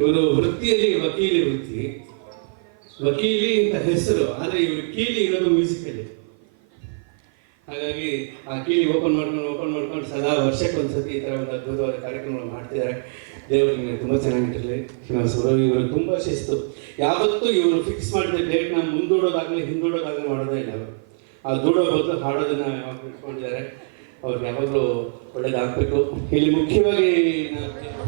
ಇವರು ವೃತ್ತಿಯಲ್ಲಿ ವಕೀಲಿ ವೃತ್ತಿ, ವಕೀಲಿ ಅಂತ ಹೆಸರು, ಆದರೆ ಇವರು ಕೀಲಿ ಇರೋದು ಮ್ಯೂಸಿಕಲ್ಲಿ. ಹಾಗಾಗಿ ಆ ಕೀಲಿ ಓಪನ್ ಮಾಡ್ಕೊಂಡು ಸದಾ ವರ್ಷಕ್ಕೊಂದ್ಸತಿ ಈ ಥರ ಒಂದು ಅದ್ಭುತವಾದ ಕಾರ್ಯಕ್ರಮ ಮಾಡ್ತಿದ್ದಾರೆ. ದೇವರಿಗೆ ತುಂಬ ಚೆನ್ನಾಗಿಟ್ಟಿರಲಿ. ಶ್ರೀನಿವಾಸವರು ಇವರು ತುಂಬ ಶಿಸ್ತು. ಯಾವತ್ತೂ ಇವರು ಫಿಕ್ಸ್ ಮಾಡಿದ ಡೇಟ್ನ ಮುಂದೂಡೋದಾಗಲಿ ಹಿಂದೂಡೋದಾಗಲಿ ಮಾಡೋದೇ ಇಲ್ಲ. ಅವರು ಆ ದೂಡೋ ಬದಲು ಹಾಡೋದನ್ನು ಯಾವಾಗ ಇಟ್ಕೊಂಡಿದ್ದಾರೆ. ಅವ್ರಿಗೆ ಯಾವಾಗಲೂ ಒಳ್ಳೇದಾಗಬೇಕು. ಇಲ್ಲಿ ಮುಖ್ಯವಾಗಿ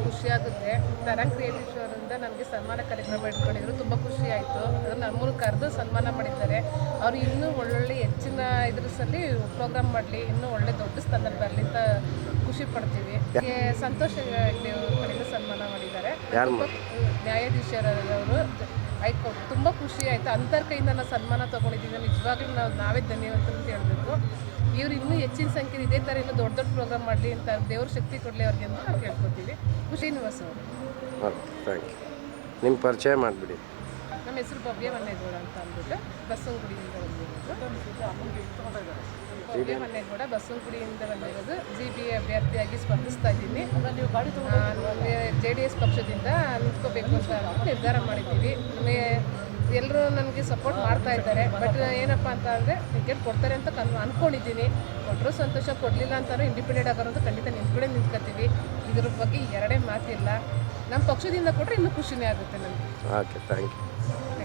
ಖುಷಿ ಆಗುತ್ತೆ. ತರಂಗ್ ಕ್ರಿಯೇಟಿವ್ ಶೋರಿಂದ ನನಗೆ ಸನ್ಮಾನ ಕಾರ್ಯಕ್ರಮ ಇಟ್ಕೊಂಡಿದ್ರು, ತುಂಬ ಖುಷಿ ಆಯಿತು. ಅದನ್ನು ನಮ್ಮನ್ನು ಕರೆದು ಸನ್ಮಾನ ಮಾಡಿದ್ದಾರೆ. ಅವರು ಇನ್ನೂ ಒಳ್ಳೊಳ್ಳೆ ಹೆಚ್ಚಿನ ಇದರಲ್ಲಿ ಪ್ರೋಗ್ರಾಮ್ ಮಾಡಲಿ, ಇನ್ನೂ ಒಳ್ಳೆ ದೊಡ್ಡ ಸ್ಥಾನದಲ್ಲಿ ಬರಲಿ ಅಂತ ಖುಷಿ ಪಡ್ತೀವಿ. ಸಂತೋಷ ಕಡೆಯಿಂದ ಸನ್ಮಾನ ಮಾಡಿದ್ದಾರೆ. ನ್ಯಾಯಾಧೀಶರವರು ಹೈಕೋರ್ಟ್. ತುಂಬ ಖುಷಿ ಆಯಿತು. ಅಂತರ ಕೈಯಿಂದ ನಾವು ಸನ್ಮಾನ ತೊಗೊಂಡಿದ್ದೀವಿ. ನಿಜವಾಗ್ಲೂ ನಾವೇ ಧನ್ಯವಾದ ಅಂತ ಹೇಳಬೇಕು. ಇವರು ಇನ್ನೂ ಹೆಚ್ಚಿನ ಸಂಖ್ಯೆ ಇದೇ ಥರ ಇನ್ನೂ ದೊಡ್ಡ ಪ್ರೋಗ್ರಾಮ್ ಮಾಡಲಿ ಅಂತ ದೇವ್ರ ಶಕ್ತಿ ಕೊಡಲಿ ಅವ್ರಿಗೆ ಅಂತ ನಾವು ಕೇಳ್ಕೊತೀವಿ. ಶ್ರೀನಿವಾಸ್ ಅವರು. Thank you. ನಿಮ್ಮ ಪರಿಚಯ ಮಾಡಿಬಿಡಿ. ನಮ್ಮ ಹೆಸರು ಭವ್ಯ ಮನ್ನೇಗೌಡ ಅಂತ ಅಂದ್ಬಿಟ್ಟು ಬಸವನಗುಡಿಯಿಂದ ಬಂದಿರೋದು. ಭವ್ಯ ಮನ್ನೇಗೌಡ ಬಸವನಗುಡಿಯಿಂದ ಬಂದಿರೋದು. GBA ಅಭ್ಯರ್ಥಿಯಾಗಿ ಸ್ಪರ್ಧಿಸ್ತಾ ಇದ್ದೀನಿ. JDS ಪಕ್ಷದಿಂದ ನಿಂತ್ಕೋಬೇಕು ಅಂತ ನಿರ್ಧಾರ ಮಾಡಿದ್ದೀವಿ. ಎಲ್ಲರೂ ನನಗೆ ಸಪೋರ್ಟ್ ಮಾಡ್ತಾ ಇದ್ದಾರೆ. ಬಟ್ ಏನಪ್ಪ ಅಂತ ಅಂದರೆ ಟಿಕೆಟ್ ಕೊಡ್ತಾರೆ ಅಂತ ಅಂದ್ಕೊಂಡಿದ್ದೀನಿ. ಕೊಟ್ಟರು ಸಂತೋಷ, ಕೊಡಲಿಲ್ಲ ಅಂತಾನು ಇಂಡಿಪೆಂಡೆಂಟ್ ಆಗೋದು ಖಂಡಿತ ನಿಂತ್ಕೊತೀವಿ. ಇದ್ರ ಬಗ್ಗೆ ಎರಡೇ ಮಾತಿಲ್ಲ. ನಮ್ಮ ಪಕ್ಷದಿಂದ ಕೊಟ್ಟರೆ ಇನ್ನೂ ಖುಷಿನೇ ಆಗುತ್ತೆ ನಮಗೆ. Okay, thank you.